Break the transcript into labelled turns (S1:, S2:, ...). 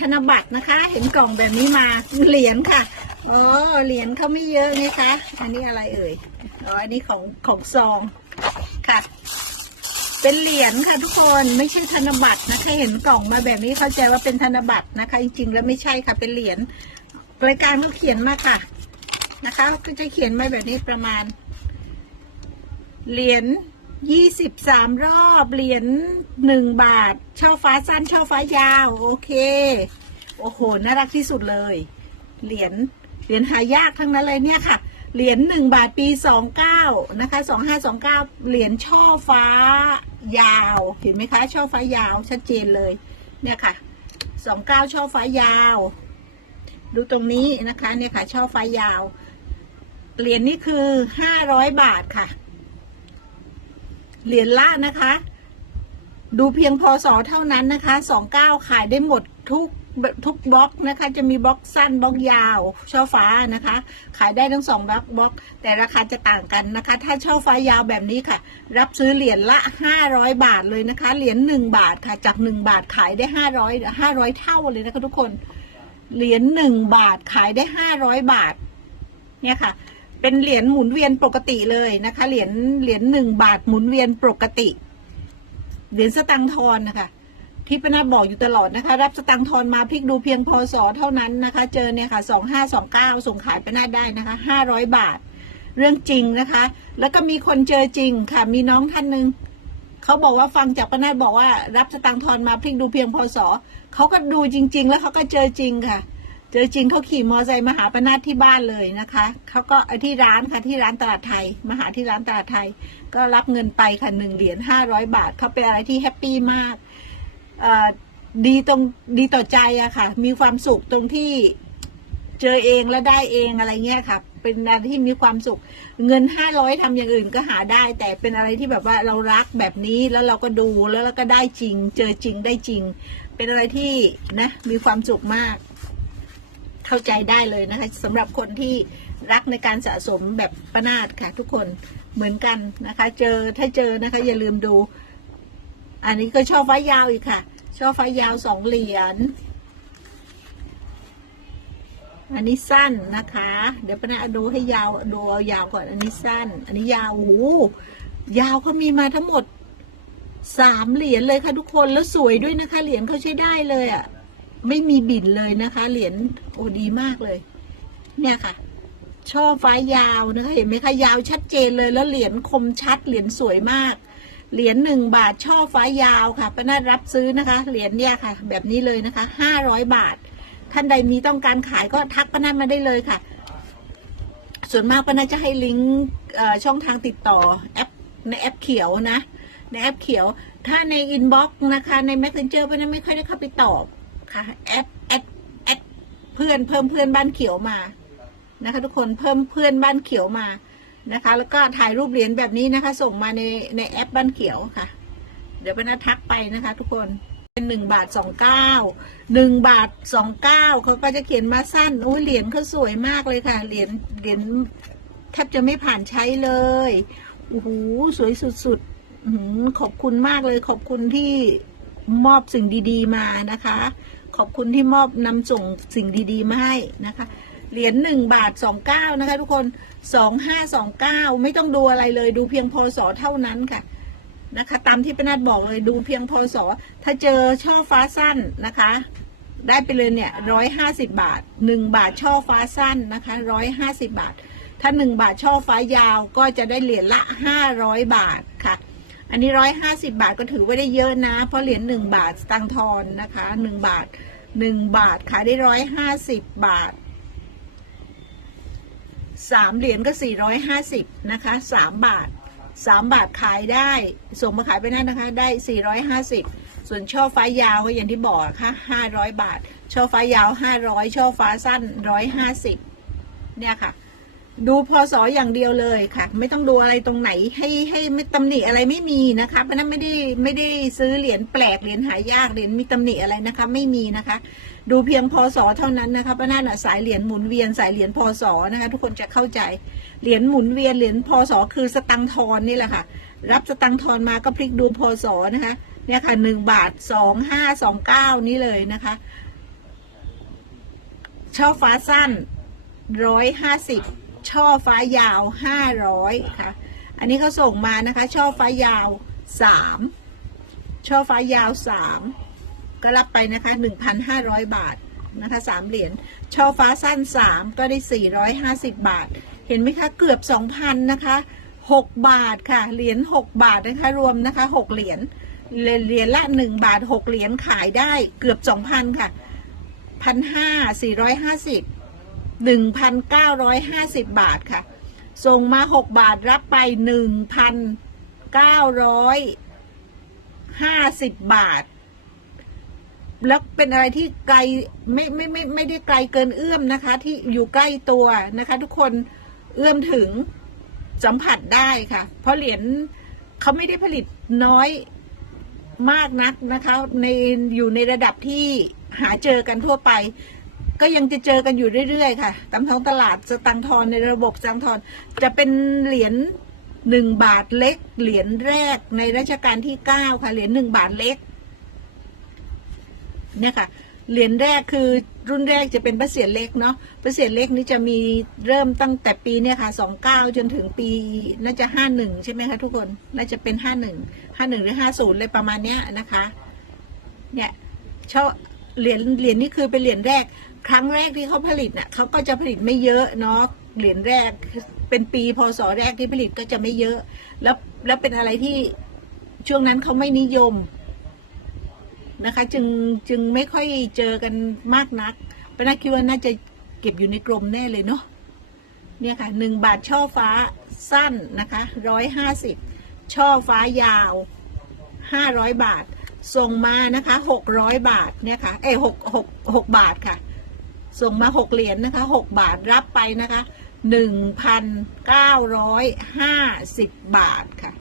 S1: ธนบัตรนะคะ เห็นกล่องแบบนี้มาเหรียญค่ะอ๋อเหรียญเขาไม่เยอะไงคะอันนี้อะไรเอ่ยอ๋ออันนี้ของของซองค่ะ เป็นเหรียญค่ะทุกคนไม่ใช่ธนบัตรนะคะ เห็นกล่องมาแบบนี้เข้าใจว่าเป็นธนบัตรนะคะ จริงๆ แล้วไม่ใช่ค่ะเป็นเหรียญรายการเขาเขียนมาค่ะนะคะก็จะเขียนมาแบบนี้ประมาณเหรียญ ยี่สิบสามรอบเหรียญหนึ่งบาทช่อฟ้าสั้นช่อฟ้ายาว โอเค โอ้โห น่ารักที่สุดเลย เหรียญ เหรียญหายากทั้งนั้นเลยเนี่ยค่ะ เหรียญหนึ่งบาทปีสองเก้านะคะสองห้าสองเก้าเหรียญช่อฟ้ายาว เห็นไหมคะ ช่อฟ้ายาวชัดเจนเลย เนี่ยค่ะสองเก้าช่อฟ้ายาว ดูตรงนี้นะคะ เนี่ยค่ะ ช่อฟ้ายาว เหรียญนี่คือห้าร้อยบาทค่ะ เหรียญละนะคะ ดูเพียงพศเท่านั้นนะคะสองเก้าขายได้หมดทุกทุกบล็อกนะคะ จะมีบล็อกสั้นบล็อกยาวช่อฟ้านะคะ ขายได้ทั้งสองบล็อกบล็อก แต่ราคาจะต่างกันนะคะ ถ้าช่อฟ้ายาวแบบนี้ค่ะ รับซื้อเหรียญละห้าร้อยบาทเลยนะคะ เหรียญหนึ่งบาทค่ะจากหนึ่งบาทขายได้ห้าร้อยห้าร้อยเท่าเลยนะคะทุกคนเหรียญหนึ่งบาทขายได้ห้าร้อยบาท เนี่ยค่ะ เป็นเหรียญหมุนเวียนปกติเลยนะคะ เหรียญเหรียญหนึ่งบาทหมุนเวียนปกติ เหรียญสตังค์ทอนนะคะที่ปนาบอกอยู่ตลอดนะคะ รับสตังค์ทอนมาพลิกดูเพียงพอศเท่านั้นนะคะ เจอเนี่ยค่ะสองห้าสองเก้าส่งขายไปหน้าได้นะคะห้าร้อยบาท เรื่องจริงนะคะ แล้วก็มีคนเจอจริงค่ะ มีน้องท่านหนึ่งเขาบอกว่าฟังจากปนาบอกว่า รับสตังค์ทอนมาพลิกดูเพียงพอศเขาก็ดูจริง ๆ แล้วเขาก็เจอจริงค่ะ เจอจริงเขาขี่มอเตอร์ไซค์มาหาปนาที่บ้านเลยนะคะเขาก็ที่ร้านค่ะที่ร้านตลาดไทยมาหาที่ร้านตลาดไทย ก็รับเงินไปค่ะหนึ่งเหรียญห้าร้อยบาทเขาเป็นอะไรที่แฮปปี้มากดีตรงดีต่อใจอะค่ะ มีความสุขตรงที่เจอเองแล้วได้เองอะไรเงี้ยค่ะ เป็นอะไรที่มีความสุข เงินห้าร้อยทำอย่างอื่นก็หาได้ แต่เป็นอะไรที่แบบว่าเรารักแบบนี้แล้วเราก็ดูแล้วเราก็ได้จริง เจอจริงได้จริง เป็นอะไรที่นะมีความสุขมาก เข้าใจได้เลยนะคะสำหรับคนที่รักในการสะสมแบบประนาดค่ะ ทุกคนเหมือนกันนะคะ เจอถ้าเจอนะคะ อย่าลืมดู อันนี้ก็ช่อฟ้ายาวอีกค่ะ ช่อฟ้ายาวสองเหรียญอันนี้สั้นนะคะ เดี๋ยวปนาดูให้ยาวดูเอายาวก่อนอันนี้สั้น อันนี้ยาวโอ้โหยาวเขามีมาทั้งหมดสามเหรียญเลยค่ะทุกคนแล้วสวยด้วยนะคะ เหรียญเขาใช้ได้เลยอะ่ะ ไม่มีบิ่นเลยนะคะ เหรียญโอดีมากเลย เนี่ยค่ะ ช่อฟ้ายาวนะคะเห็นไหมคะยาวชัดเจนเลยแล้วเหรียญคมชัดเหรียญสวยมาก เหรียญหนึ่งบาทช่อฟ้ายาวค่ะป้านารับซื้อนะคะ เหรียญเนี่ยค่ะ แบบนี้เลยนะคะห้าร้อยบาท ท่านใดมีต้องการขายก็ทักป้านามาได้เลยค่ะ ส่วนมากป้านาจะให้ลิงก์ช่องทางติดต่อแอปในแอปเขียวนะในแอปเขียว ถ้าในอินบ็อกซ์นะคะ ใน Messenger ป้านาไม่ค่อยได้เข้าไปตอบ คะ แอดแอดแอดเพื่อนเพิ่มเพื่อนบ้านเขียวมานะคะ ทุกคนเพิ่มเพื่อนบ้านเขียวมานะคะ แล้วก็ถ่ายรูปเหรียญแบบนี้นะคะ ส่งมาในในแอปบ้านเขียวค่ะ เดี๋ยวไปนะทักไปนะคะ ทุกคนเป็นหนึ่งบาทสองเก้าหนึ่งบาทสองเก้าเขาก็จะเขียนมาสั้นโอ้ยเหรียญเขาสวยมากเลยค่ะ เหรียญเหรียญแทบจะไม่ผ่านใช้เลยโอ้โหสวยสุดๆขอบคุณมากเลยขอบคุณที่มอบสิ่งดี ๆ มานะคะ ขอบคุณที่มอบนำส่งสิ่งดีๆ มาให้นะคะ เหรียญหนึ่งบาทสองเก้านะคะ ทุกคนสองห้าสองเก้าไม่ต้องดูอะไรเลย ดูเพียงพอศเท่านั้นค่ะนะคะ ตามที่ปนัดบอกเลยดูเพียงพอศถ้าเจอช่อฟ้าสั้นนะคะ ได้ไปเลยเนี่ยร้อยห้าสิบาทหนึ่งบาทช่อฟ้าสั้นนะคะร้อยห้าสิบาท ถ้าหนึ่งบาทช่อฟ้ายาวก็จะได้เหรียญละห้าร้อยบาทค่ะ อันนี้ร้อยห้าสิบาทก็ถือว่าได้เยอะนะ เพราะเหรียญหนึ่งบาทตังทอนนะคะหนึ่งบาทหนึ่งบาทขายได้ร้อยห้าสิบบาทสามเหรียญก็สี่ร้อยห้าสิบนะคะสามบาทสามบาทขายได้ ส่งมาขายไปนั่นนะคะ ได้สี่ร้อยห้าสิบส่วนช่อฟ้ายาวก็อย่างที่บอกค่ะห้าร้อยบาท ช่อฟ้ายาวห้าร้อยช่อฟ้าสั้นร้อยห้าสิบเนี่ยค่ะ ดูพศอย่างเดียวเลยค่ะ ไม่ต้องดูอะไรตรงไหนให้ให้ไม่ตำหนิอะไรไม่มีนะคะ เพราะนั้นไม่ได้ไม่ได้ซื้อเหรียญแปลกเหรียญหายากเหรียญมีตำหนิอะไรนะคะ ไม่มีนะคะ ดูเพียงพศเท่านั้นนะคะเพราะนั่นสายเหรียญหมุนเวียนสายเหรียญพศนะคะ ทุกคนจะเข้าใจเหรียญหมุนเวียนเหรียญพศคือสตังทอนนี่แหละค่ะ รับสตังทอนมาก็พลิกดูพศนะคะเนี่ยค่ะหนึ่งบาทสองห้าสองเก้านี่เลยนะคะช่อฟ้าสั้นร้อยห้าสิบ ช่อฟ้ายาวห้าร้อยค่ะ อันนี้เขาส่งมานะคะ ช่อฟ้ายาวสามช่อฟ้ายาวสามก็รับไปนะคะหนึ่งพันห้าร้อยบาทนะคะสามเหรียญช่อฟ้าสั้นสามก็ได้สี่ร้อยห้าสิบบาท เห็นไหมคะ เกือบสองพันนะคะหกบาทค่ะ เหรียญหกบาทนะคะ รวมนะคะหกเหรียญเหรียญละหนึ่งบาทหกเหรียญขายได้เกือบสองพันค่ะพัน ห้าสี่ร้อยห้าสิบหนึ่งพันเก้าร้อยห้าสิบบาทค่ะ ส่งมาหกบาทรับไปหนึ่งพันเก้าร้อยห้าสิบบาท แล้วเป็นอะไรที่ไกลไม่ไม่ไม่ไม่ได้ไกลเกินเอื้อมนะคะ ที่อยู่ใกล้ตัวนะคะ ทุกคนเอื้อมถึงสัมผัสได้ค่ะ เพราะเหรียญเขาไม่ได้ผลิตน้อยมากนักนะคะ ในอยู่ในระดับที่หาเจอกันทั่วไป ก็ยังจะเจอกันอยู่เรื่อยๆค่ะ ตามท้องตลาดสตังค์ทอนในระบบสตังค์ทอนจะเป็นเหรียญหนึ่งบาทเล็ก เหรียญแรกในรัชกาลที่เก้าค่ะ เหรียญหนึ่งบาทเล็ก เนี่ยค่ะ เหรียญแรกคือรุ่นแรกจะเป็นพระเศียรเล็กเนาะพระเศียรเล็กนี่จะมีเริ่มตั้งแต่ปีเนี่ยค่ะสองเก้าจนถึงปีน่าจะห้าหนึ่งใช่ไหมคะทุกคน น่าจะเป็นห้าหนึ่งห้าหนึ่งหรือห้าศูนย์เลยประมาณเนี้ยนะคะ เนี่ยชอบ เหรียญเหรียญนี่คือเป็นเหรียญแรก ครั้งแรกที่เขาผลิตน่ะเขาก็จะผลิตไม่เยอะเนาะเหรียญแรกเป็นปีพศแรกที่ผลิตก็จะไม่เยอะ แล้วแล้วเป็นอะไรที่ช่วงนั้นเขาไม่นิยมนะคะ จึงจึงไม่ค่อยเจอกันมากนักปนักคิดว่าน่าจะเก็บอยู่ในกรมแน่เลยเนาะเนี่ยค่ะหนึ่งบาทช่อฟ้าสั้นนะคะร้อยห้าสิบช่อฟ้ายาวห้าร้อยบาท ส่งมานะคะหกร้อยบาทเนี่ยค่ะเอ้หกหกหกบาทค่ะ ส่งมาหกเหรียญนะคะหกบาทรับไปนะคะหนึ่งพันเก้าร้อยห้าสิบบาทค่ะ